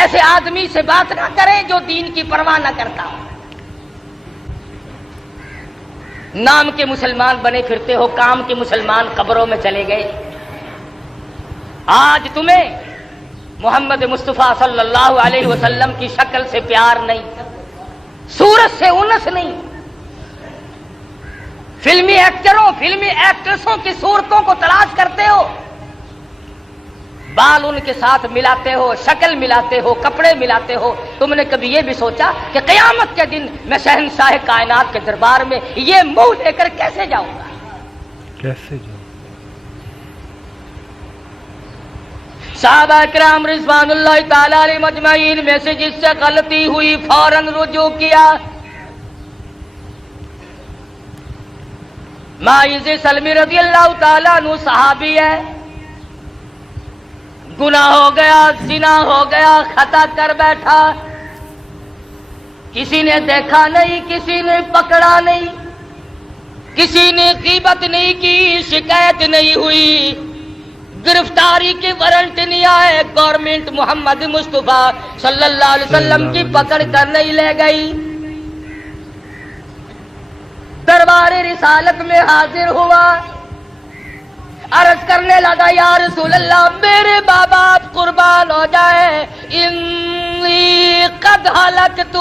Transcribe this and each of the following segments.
ایسے آدمی سے بات نہ کریں جو دین کی پرواہ نہ کرتا ہو. نام کے مسلمان بنے پھرتے ہو, کام کے مسلمان قبروں میں چلے گئے. آج تمہیں محمد مصطفیٰ صلی اللہ علیہ وسلم کی شکل سے پیار نہیں, صورت سے انس نہیں. فلمی ایکٹروں, فلمی ایکٹریسوں کی صورتوں کو تلاش کرتے ہو, بال ان کے ساتھ ملاتے ہو, شکل ملاتے ہو, کپڑے ملاتے ہو. تم نے کبھی یہ بھی سوچا کہ قیامت کے دن میں شہنشاہ کائنات کے دربار میں یہ منہ لے کر کیسے جاؤں گا؟ کیسے جاؤں؟ صحابہ کرام رضوان اللہ تعالی علیہ مجمعین میں سے جس سے غلطی ہوئی فوراً رجوع کیا. ماعز سلمی رضی اللہ تعالیٰ عنہ صحابی ہے, گناہ ہو گیا, زنا ہو گیا, خطا کر بیٹھا, کسی نے دیکھا نہیں, کسی نے پکڑا نہیں, کسی نے غیبت نہیں کی, شکایت نہیں ہوئی, گرفتاری کے وارنٹ نہیں آئے, گورنمنٹ محمد مصطفیٰ صلی اللہ علیہ وسلم کی پکڑ کر نہیں لے گئی. دربار رسالت میں حاضر ہوا, عرض کرنے لگا یا رسول اللہ میرے ماں باپ قربان ہو جائے, انی قد ہلکت,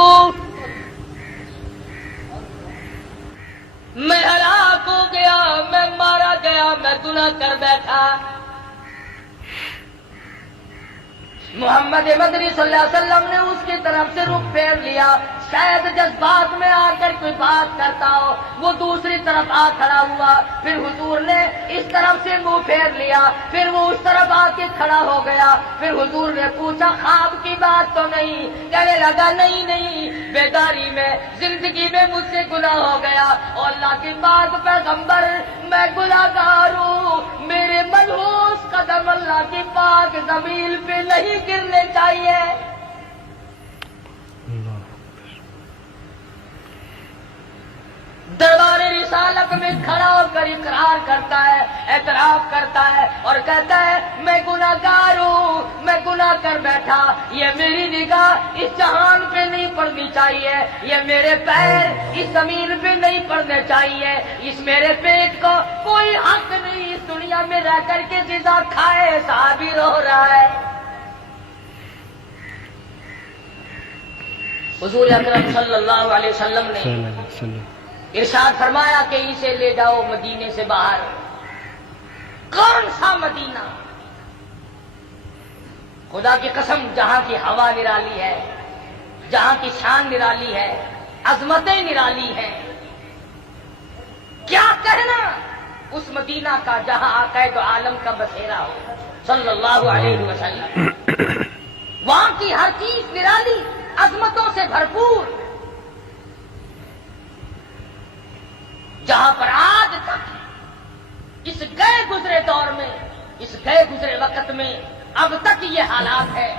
میں ہلاک ہو گیا, میں مارا گیا, میں گناہ کر بیٹھا. محمد مدنی صلی اللہ علیہ وسلم نے اس کی طرف سے رخ پھیر لیا. شاید جذبات میں آ کر کوئی بات کرتا ہو, وہ دوسری طرف آ کھڑا ہوا. پھر حضور نے اس طرف سے منہ پھیر لیا, پھر وہ اس طرف آ کے کھڑا ہو گیا. پھر حضور نے پوچھا خواب کی بات تو نہیں؟ کہنے لگا نہیں نہیں, بیداری میں زندگی میں مجھ سے گناہ ہو گیا. اور اللہ کی بات پیغمبر میں گناہگار ہوں, میرے ملحوظ قدم اللہ کی پاک زمین پہ نہیں گرنے چاہیے. دربار رسالت میں کھڑا ہو کر اقرار کرتا ہے, اعتراف کرتا ہے اور کہتا ہے میں گناہگار ہوں, میں گناہ کر بیٹھا. یہ میری نگاہ اس جہان پہ نہیں پڑنی چاہیے, یہ میرے پیر اس زمین پہ نہیں پڑنے چاہیے, اس میرے پیٹ کو کوئی حق نہیں اس دنیا میں رہ کر کے غذا کھائے. صحابی رو رہا ہے. حضور اکرم صلی اللہ علیہ وسلم نے ارشاد فرمایا کہ اسے لے جاؤ مدینے سے باہر. کون سا مدینہ؟ خدا کی قسم, جہاں کی ہوا نرالی ہے, جہاں کی شان نرالی ہے, عظمتیں نرالی ہیں. کیا کہنا اس مدینہ کا جہاں آقا دو عالم کا بسیرا ہو صلی اللہ علیہ وسلم. وہاں کی ہر چیز نرالی, عظمتوں سے بھرپور, جہاں پر آج تک اس گئے گزرے دور میں, اس گئے گزرے وقت میں اب تک یہ حالات ہے.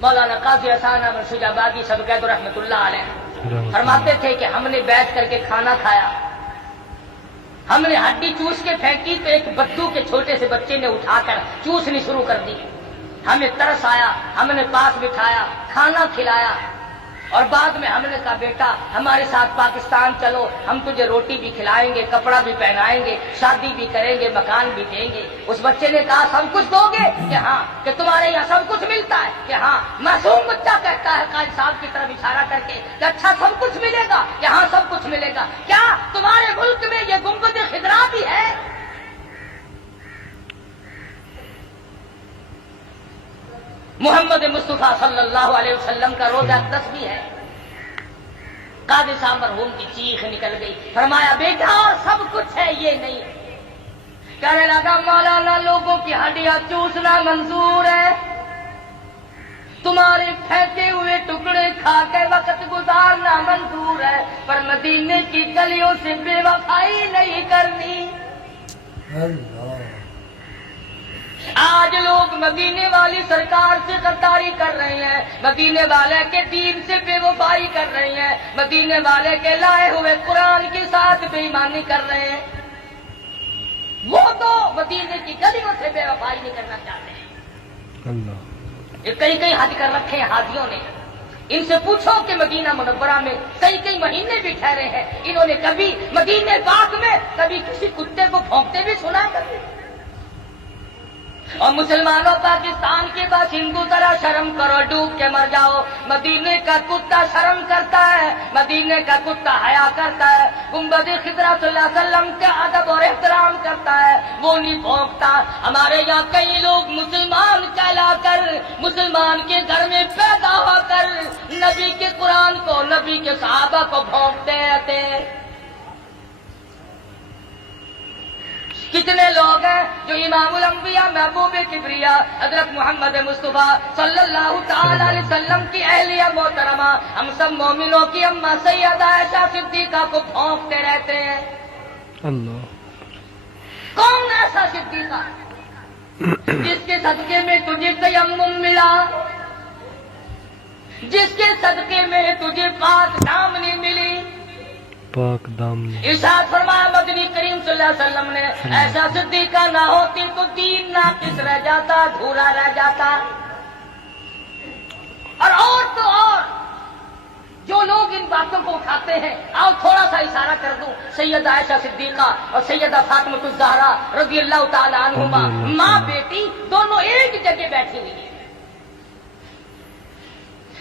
مولانا قاضی احسان احمد شجابادی صدقہ رحمت اللہ علیہ فرماتے تھے کہ ہم نے بیٹھ کر کے کھانا کھایا, ہم نے ہڈی چوس کے پھینکی تو ایک بدو کے چھوٹے سے بچے نے اٹھا کر چوسنی شروع کر دی. ہمیں ترس آیا, ہم نے پاس بٹھایا, کھانا کھلایا, اور بعد میں ہم نے کہا بیٹا ہمارے ساتھ پاکستان چلو, ہم تجھے روٹی بھی کھلائیں گے, کپڑا بھی پہنائیں گے, شادی بھی کریں گے, مکان بھی دیں گے. اس بچے نے کہا سب کچھ دو گے؟ کہ ہاں. کہ تمہارے یہاں سب کچھ ملتا ہے؟ کہ ہاں. معصوم بچہ کہتا ہے قائد صاحب کی طرف اشارہ کر کے کہ اچھا سب کچھ ملے گا؟ کہ ہاں سب کچھ ملے گا. کیا تمہارے ملک میں یہ گنبد خضرا بھی ہے؟ محمد مصطفیٰ صلی اللہ علیہ وسلم کا روزہ اقدس بھی ہے. قاضی صاحب مرحوم کی چیخ نکل گئی, فرمایا بیٹا اور سب کچھ ہے یہ نہیں. کہنے لگا مولانا لوگوں کی ہڈیاں چوسنا منظور ہے, تمہارے پھینکے ہوئے ٹکڑے کھا کے وقت گزارنا منظور ہے, پر مدینے کی گلیوں سے بے وفائی نہیں کرنی. آج لوگ مدینے والی سرکار سے غداری کر رہے ہیں, مدینے والے کے دین سے بے وفائی کر رہے ہیں, مدینے والے کے لائے ہوئے قرآن کے ساتھ بے ایمانی کر رہے ہیں. وہ تو مدینے کی گلیوں سے بے وفائی نہیں کرنا چاہتے ہیں. یہ کئی حج کر رکھے ہیں حاجیوں نے. ان سے پوچھو کہ مدینہ منورہ میں کئی مہینے بھی ٹھہرے ہیں, انہوں نے کبھی مدینہ پاک میں کبھی کسی کتے کو بھونکتے بھی سنا کبھی؟ اور مسلمانوں پاکستان کے باشندوں ذرا شرم کرو, ڈوب کے مر جاؤ. مدینے کا کتا شرم کرتا ہے, مدینے کا کتا حیا کرتا ہے, گنبد خضرا صلی اللہ علیہ وسلم کا ادب اور احترام کرتا ہے, وہ نہیں بھونکتا. ہمارے یہاں کئی لوگ مسلمان کہلا کر, مسلمان کے گھر میں پیدا ہو کر نبی کے قرآن کو, نبی کے صحابہ کو بھونکتے رہتے ہیں. کتنے لوگ ہیں جو امام الانبیاء محبوب کبریا حضرت محمد مصطفیٰ صلی اللہ تعالی علیہ وسلم کی اہلیہ محترمہ, ہم سب مومنوں کی اماں سیدہ عائشہ صدیقہ کو بھونکتے رہتے ہیں. اللہ, کون ایسا صدیقہ جس کے صدقے میں تجھے تیمم ملا, جس کے صدقے میں تجھے پاک دامنی ملی؟ پاک دامنی. ارشاد فرمایا مدنی کریم صلی اللہ علیہ وسلم نے, ایسا صدیقہ نہ ہوتی تو دین ناقص رہ جاتا, ادھورا رہ جاتا. اور تو اور جو لوگ ان باتوں کو اٹھاتے ہیں, آؤ تھوڑا سا اشارہ کر دوں. سیدہ عائشہ صدیقہ اور سیدہ فاطمہ الزہرا رضی اللہ تعالی عنہما, ماں بیٹی دونوں ایک جگہ بیٹھی ہوئی ہیں.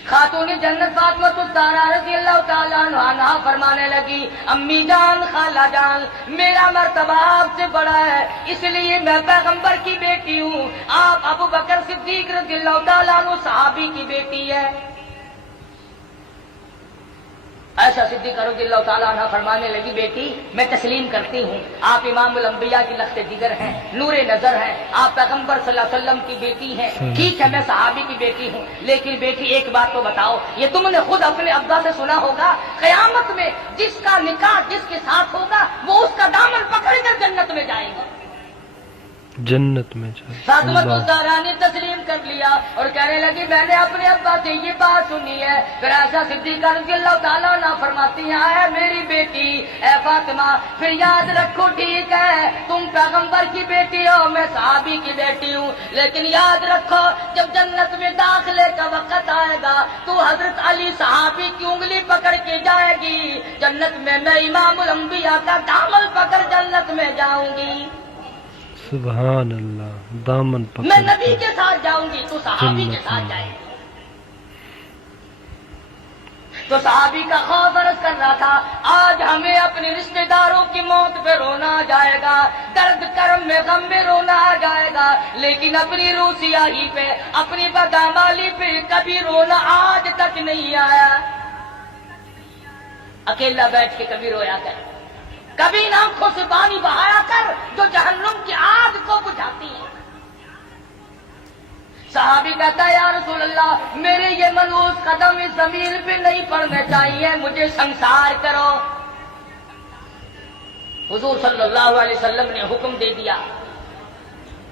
خاتون جنت فاطمہ الزہرا رضی اللہ تعالیٰ عنہا فرمانے لگی, امی جان, خالہ جان, میرا مرتبہ آپ سے بڑا ہے, اس لیے میں پیغمبر کی بیٹی ہوں, آپ ابو بکر صدیق رضی اللہ تعالیٰ عنہ صحابی کی بیٹی ہے. ایسا صدیقہ رضی اللہ تعالیٰ عنہ فرمانے لگی, بیٹی میں تسلیم کرتی ہوں, آپ امام الانبیاء کی لخت جگر ہیں, نور نظر ہیں, آپ پیغمبر صلی اللہ علیہ وسلم کی بیٹی ہیں. ٹھیک ہے میں صحابی کی بیٹی ہوں, لیکن بیٹی ایک بات تو بتاؤ, یہ تم نے خود اپنے ابا سے سنا ہوگا, قیامت میں جس کا نکاح جس کے ساتھ ہوگا وہ اس کا دامن پکڑ کر جنت میں جائے گا. جنت میں فاطمہ الزہرا نے تسلیم کر لیا اور کہنے لگی, میں نے اپنے ابا سے یہ بات سنی ہے. پھر عائشہ صدیقہ رضی اللہ تعالیٰ عنہ فرماتی ہیں, اے میری بیٹی, اے فاطمہ, پھر یاد رکھو, ٹھیک ہے تم پیغمبر کی بیٹی ہو, میں صحابی کی بیٹی ہوں, لیکن یاد رکھو جب جنت میں داخلے کا وقت آئے گا تو حضرت علی صحابی کی انگلی پکڑ کے جائے گی جنت میں, میں امام الانبیاء کا دامن پکڑ جنت میں جاؤں گی. سبحان اللہ, دامن پکڑ میں نبی کے ساتھ جاؤں گی, تو صحابی کے ساتھ جائے گی. تو صحابی کا خوف عرض کر رہا تھا, آج ہمیں اپنے رشتہ داروں کی موت پہ رونا آ جائے گا, درد کرم میں غم میں رونا آ جائے گا, لیکن اپنی روح سیاہی پہ, اپنی بدعمالی پہ کبھی رونا آج تک نہیں آیا. اکیلا بیٹھ کے کبھی رویا کر, کبھی آنکھوں سے پانی بہایا کر جو جہنم کی آگ کو بجھاتی ہے. صحابی کہتا ہے, یا رسول اللہ, میرے یہ ملوث قدم اس زمین پہ نہیں پڑنے چاہیے, مجھے سنسار کرو. حضور صلی اللہ علیہ وسلم نے حکم دے دیا,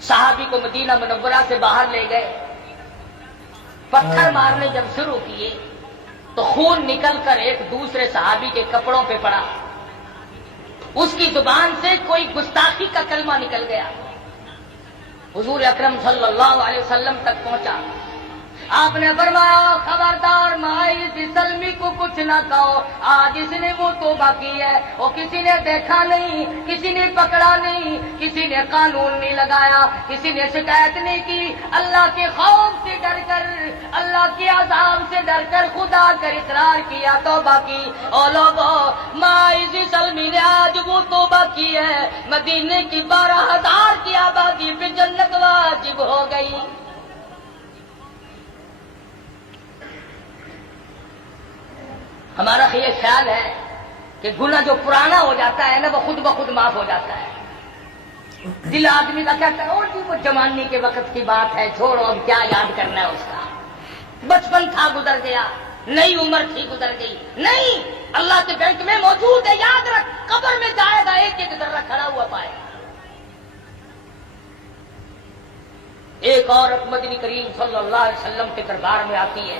صحابی کو مدینہ منورہ سے باہر لے گئے. پتھر مارنے جب شروع کیے تو خون نکل کر ایک دوسرے صحابی کے کپڑوں پہ پڑا, اس کی زبان سے کوئی گستاخی کا کلمہ نکل گیا, حضور اکرم صلی اللہ علیہ وسلم تک پہنچا. آپ نے فرمایا, خبردار مائی سلمی کو کچھ نہ کہو, آج اس نے وہ توبہ کی ہے, وہ کسی نے دیکھا نہیں, کسی نے پکڑا نہیں, کسی نے قانون نہیں لگایا, کسی نے شکایت نہیں کی, اللہ کے خوف سے ڈر کر, اللہ کے عذاب سے ڈر کر خدا کر اقرار کیا, توبہ کی. اور لوگوں, مائی سلمی نے آج وہ توبہ کی ہے, مدینے کی 12,000 کی آبادی پہ جنت واجب ہو گئی. ہمارا یہ خیال ہے کہ گناہ جو پرانا ہو جاتا ہے نا, وہ خود بخود معاف ہو جاتا ہے. دل آدمی کا کہتا ہے, اور جی وہ جوانی کے وقت کی بات ہے, چھوڑو, اب کیا یاد کرنا ہے اس کا, بچپن تھا گزر گیا, نئی عمر تھی گزر گئی. نہیں, اللہ کے بینک میں موجود ہے, یاد رکھ, قبر میں جائے گا ایک ایک ذرہ کھڑا ہوا پائے گا. ایک عورت مدنی کریم صلی اللہ علیہ وسلم کے دربار میں آتی ہے,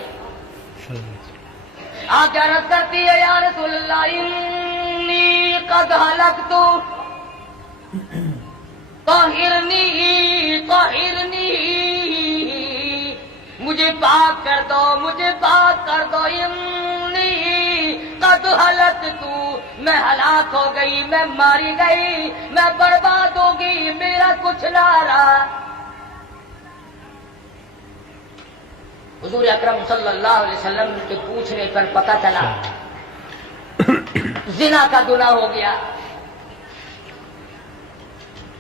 آج عرض کرتی ہے, یا رسول اللہ, انی قد حلقت, طہرنی طہرنی, مجھے پاک کر دو، مجھے پاک کر دو، انی قد ہلکت، میں ہلاک ہو گئی، میں ماری گئی، میں برباد ہو گئی، میرا کچھ نہ رہا۔ حضور اکرم صلی اللہ علیہ وسلم کے پوچھنے پر پتہ چلا زنا کا گناہ ہو گیا،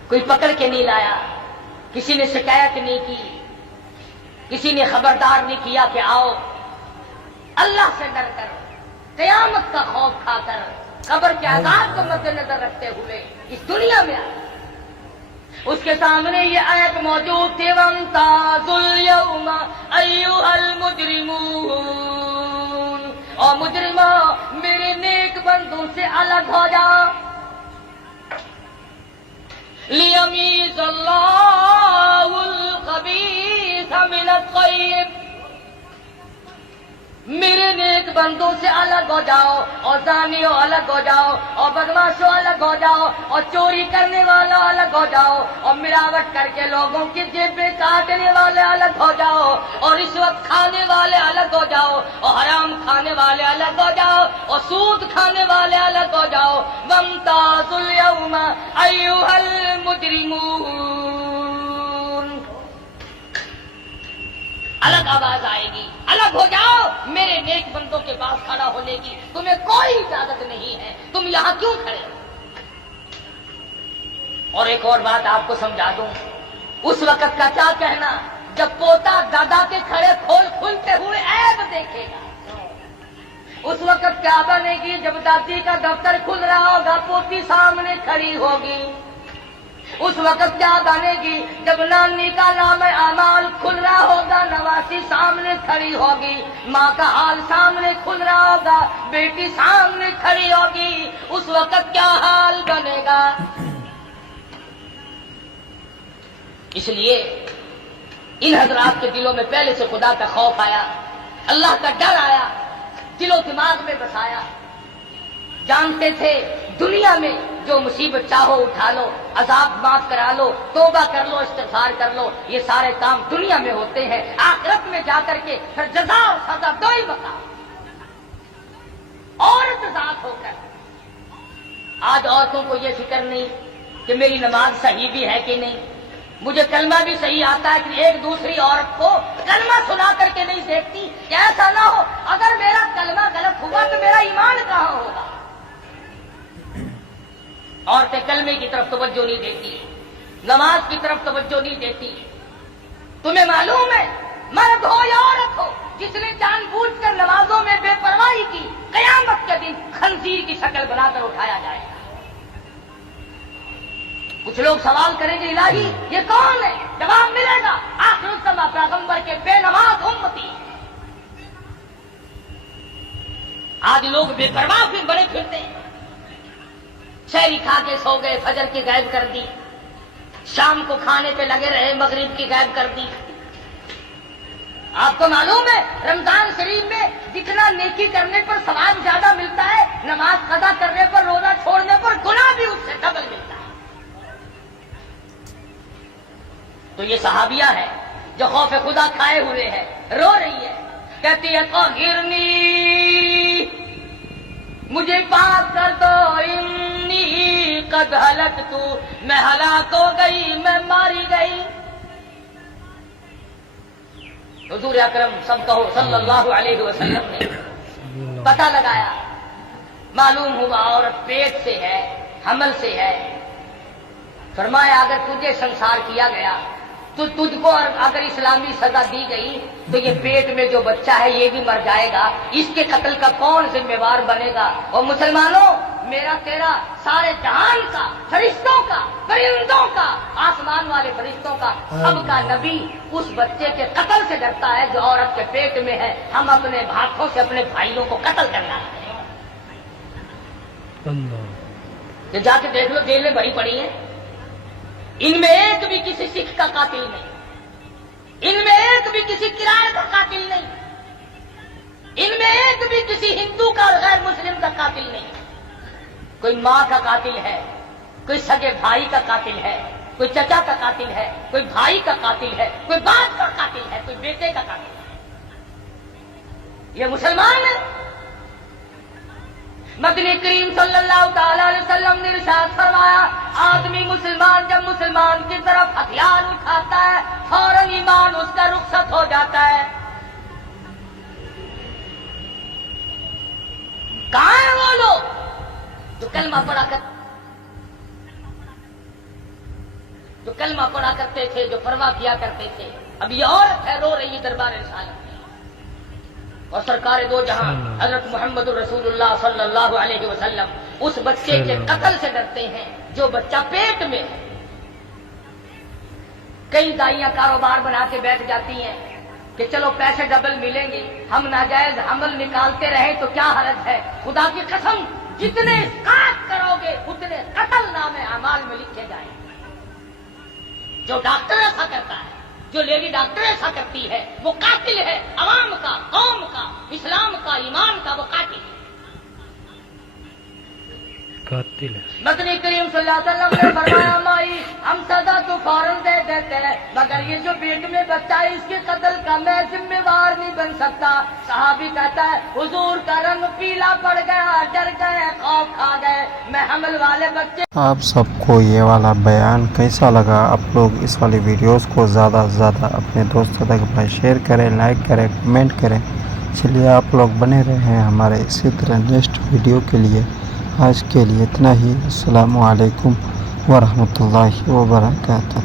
کوئی پکڑ کے نہیں لایا، کسی نے شکایت نہیں کی، کسی نے خبردار نہیں کیا کہ آؤ اللہ سے ڈر کر، قیامت کا خوف کھا کر، قبر کے عذاب کو مد نظر رکھتے ہوئے اس دنیا میں آئے۔ اس کے سامنے یہ آیت موجود تھی، وَامْتَازُوا الْيَوْمَ أَيُّهَا الْمُجْرِمُونَ، اور مجرموں میرے نیک بندوں سے الگ ہو جاؤ۔ لِيَمِيزَ اللَّهُ الْخَبِيثَ مِنَ الطَّيِّبِ، میرے نیک بندوں سے الگ ہو جاؤ، اور زانیوں الگ ہو جاؤ، اور بدماشوں الگ ہو جاؤ، اور چوری کرنے والا الگ ہو جاؤ، اور ملاوٹ کر کے لوگوں کی جیبیں کاٹنے والے الگ ہو جاؤ، اور رشوت کھانے والے الگ ہو جاؤ، اور حرام کھانے والے الگ ہو جاؤ، اور سود کھانے والے الگ ہو جاؤ۔ وَامْتَازُوا الْيَوْمَ أَيُّهَا الْمُجْرِمُونَ، الگ آواز آئے گی، الگ ہو جاؤ میرے نیک بندوں کے پاس کھڑا ہونے کی، تمہیں کوئی اجازت نہیں ہے، تم یہاں کیوں کھڑے ہو؟ اور ایک اور بات آپ کو سمجھا دوں، اس وقت کا کیا کہنا جب پوتا دادا کے کھڑے کھلتے ہوئے عیب دیکھے گا۔ اس وقت کیا بنے گی جب دادی کا دفتر کھل رہا ہوگا، پوتی سامنے کھڑی ہوگی۔ اس وقت کیا بنے گی جب نانی کا نام اعمال کھل رہا ہوگا، نواسی سامنے کھڑی ہوگی، ماں کا حال سامنے کھل رہا ہوگا، بیٹی سامنے کھڑی ہوگی۔ اس وقت کیا حال بنے گا؟ اس لیے ان حضرات کے دلوں میں پہلے سے خدا کا خوف آیا، اللہ کا ڈر آیا، دل و دماغ میں بسایا، جانتے تھے دنیا میں جو مصیبت چاہو اٹھا لو، عذاب معاف کرا لو، توبہ کر لو، استغفار کر لو، یہ سارے کام دنیا میں ہوتے ہیں، آخرت میں جا کر کے پھر جزا اور سزا دو ہی بتاؤ۔ عورت ذات ہو کر آج عورتوں کو یہ فکر نہیں کہ میری نماز صحیح بھی ہے کہ نہیں، مجھے کلمہ بھی صحیح آتا ہے کہ ایک دوسری عورت کو کلمہ سنا کر کے نہیں دیکھتی کہ ایسا نہ ہو اگر میرا کلمہ غلط ہوا تو میرا ایمان کہاں ہوگا۔ عورتیں کلمے کی طرف توجہ نہیں دیتی، نماز کی طرف توجہ نہیں دیتی۔ تمہیں معلوم ہے مرد ہو یا عورت ہو، جس نے جان بوجھ کر نمازوں میں بے پرواہی کی، قیامت کے دن خنزیر کی شکل بنا کر اٹھایا جائے گا۔ کچھ لوگ سوال کریں گے الہی یہ کون ہے؟ جواب ملے گا، آخر الزماں پیغمبر کے بے نماز امتی۔ آج لوگ بے پرواہ پھر بڑے پھرتے ہیں، شہری کھا کے سو گئے، فجر کی غائب کر دی، شام کو کھانے پہ لگے رہے، مغرب کی غائب کر دی۔ آپ کو معلوم ہے رمضان شریف میں جتنا نیکی کرنے پر ثواب زیادہ ملتا ہے، نماز قضا کرنے پر، روزہ چھوڑنے پر گناہ بھی اس سے ڈبل ملتا ہے۔ تو یہ صحابیہ ہے جو خوف خدا کھائے ہوئے ہے، رو رہی ہے، کہتی ہے طہرنی، مجھے پاک کر دو، انی قد ہلکت، میں ہلاک ہو گئی، میں ماری گئی۔ حضور اکرم سب کہو صلی اللہ علیہ وسلم نے پتہ لگایا، معلوم ہوا عورت پیٹ سے ہے، حمل سے ہے۔ فرمایا اگر تجھے سنسار کیا گیا تو تجھ کو اگر اسلامی سزا دی گئی تو یہ پیٹ میں جو بچہ ہے یہ بھی مر جائے گا، اس کے قتل کا کون ذمہ دار بنے گا؟ اور مسلمانوں، میرا تیرا، سارے جہان کا، فرشتوں کا، پرندوں کا، آسمان والے فرشتوں کا، سب کا نبی اس بچے کے قتل سے ڈرتا ہے جو عورت کے پیٹ میں ہے۔ ہم اپنے ہاتھوں سے اپنے بھائیوں کو قتل کرنا ہے۔ کہ جا کے دیکھ لو جیلیں بھری پڑی ہیں، ان میں ایک بھی کسی سکھ کا قاتل نہیں، ان میں ایک بھی کسی کرائے کا قاتل نہیں، ان میں ایک بھی کسی ہندو کا اور غیر مسلم کا قاتل نہیں۔ کوئی ماں کا قاتل ہے، کوئی سگے بھائی کا قاتل ہے، کوئی چچا کا قاتل ہے، کوئی بھائی کا قاتل ہے، کوئی باپ کا قاتل ہے، کوئی بیٹے کا قاتل ہے۔ یہ مسلمان ہے؟ مدنی کریم صلی اللہ تعالی علیہ وسلم نے ارشاد فرمایا آدمی مسلمان جب مسلمان کی طرف ہتھیار اٹھاتا ہے فوراً ایمان اس کا رخصت ہو جاتا ہے. کہاں ہیں وہ لوگ جو کلمہ پڑھا کرتے تھے, جو پرواہ کیا کرتے تھے؟ اب یہ عورت ہے رو رہی دربار رسالت میں, اور سرکار دو جہاں حضرت محمد رسول اللہ صلی اللہ علیہ وسلم اس بچے کے قتل سے ڈرتے ہیں جو بچہ پیٹ میں ہے. کئی دائیاں کاروبار بنا کے بیٹھ جاتی ہیں کہ چلو پیسے ڈبل ملیں گے, ہم ناجائز حمل نکالتے رہیں تو کیا حرج ہے. خدا کی قسم جتنے اسقاط کرو گے اتنے قتل نامے اعمال میں لکھے جائیں. جو ڈاکٹر ایسا کرتا ہے, جو لیڈی ڈاکٹر ایسا کرتی ہے, وہ قاتل ہے عوام کا, قوم کا, اسلام کا, ایمان کا, وہ قاتل ہے. مدنی کریم صلی اللہ علیہ وسلم نے فرمایا مائی ہم سزا تو فوراً دے دیتے ہیں مگر یہ جو پیٹ میں بچہ ہے اس کے قتل کا میں ذمہ دار نہیں بن سکتا. صحابی کہتا ہے حضور کا رنگ پیلا پڑ گیا, ڈر گئے, خوف کھا گئے, میں حمل والے بچے. آپ سب کو یہ والا بیان کیسا لگا؟ آپ لوگ اس والی ویڈیوز کو زیادہ سے زیادہ اپنے دوستوں تک شیئر کریں, لائک کریں, کمنٹ کریں. چلیے آپ لوگ بنے رہے ہیں ہمارے اسی طرح نیکسٹ ویڈیو کے لیے. آج کے لیے اتنا ہی. السلام علیکم ورحمۃ اللہ وبرکاتہ.